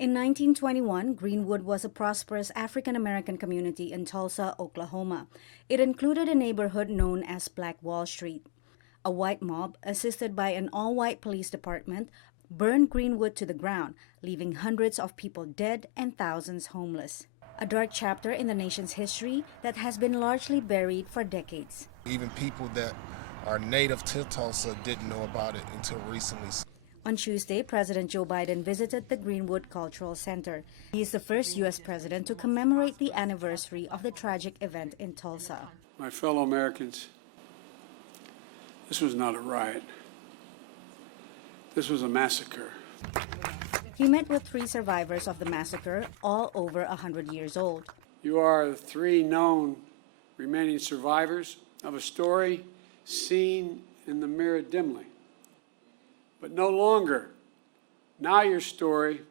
In 1921, Greenwood was a prosperous African-American community in Tulsa, Oklahoma. It included a neighborhood known as Black Wall Street. A white mob, assisted by an all-white police department, burned Greenwood to the ground, leaving hundreds of people dead and thousands homeless. A dark chapter in the nation's history that has been largely buried for decades. Even people that are native to Tulsa didn't know about it until recently. On Tuesday, President Joe Biden visited the Greenwood Cultural Center. He is the first U.S. president to commemorate the anniversary of the tragic event in Tulsa. My fellow Americans, this was not a riot. This was a massacre. He met with 3 survivors of the massacre, all over 100 years old. You are the 3 known remaining survivors of a story seen in the mirror dimly. But no longer. Now your story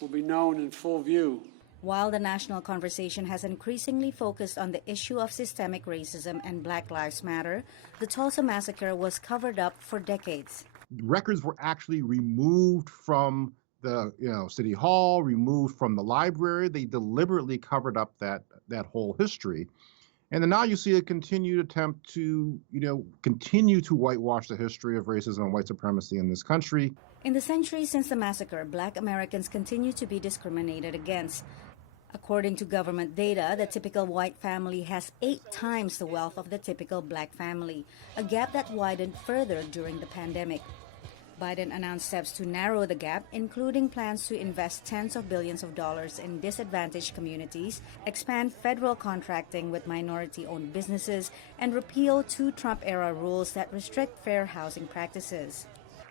will be known in full view. While the national conversation has increasingly focused on the issue of systemic racism and Black Lives Matter, the Tulsa Massacre was covered up for decades. Records were actually removed from the city hall, removed from the library. They deliberately covered up that whole history. And then now you see a continued attempt to, continue to whitewash the history of racism and white supremacy in this country. In the centuries since the massacre, Black Americans continue to be discriminated against. According to government data, the typical white family has 8 times the wealth of the typical Black family, a gap that widened further during the pandemic. Biden announced steps to narrow the gap, including plans to invest tens of billions of dollars in disadvantaged communities, expand federal contracting with minority-owned businesses, and repeal 2 Trump-era rules that restrict fair housing practices.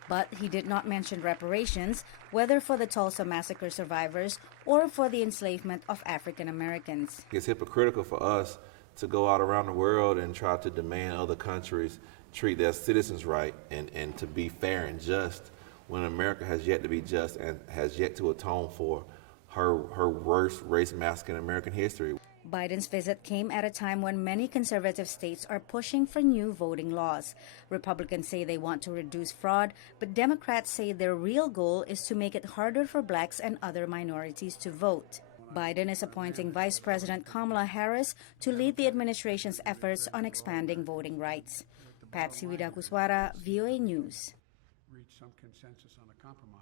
But he did not mention reparations, whether for the Tulsa Massacre survivors or for the enslavement of African Americans. It's hypocritical for us to go out around the world and try to demand other countries treat their citizens right and to be fair and just when America has yet to be just and has yet to atone for her worst race massacre in American history. Biden's visit came at a time when many conservative states are pushing for new voting laws. Republicans say they want to reduce fraud, but Democrats say their real goal is to make it harder for Blacks and other minorities to vote. Biden is appointing Vice President Kamala Harris to lead the administration's efforts on expanding voting rights. Patsy Widakuswara, VOA News. Reach some consensus on a compromise.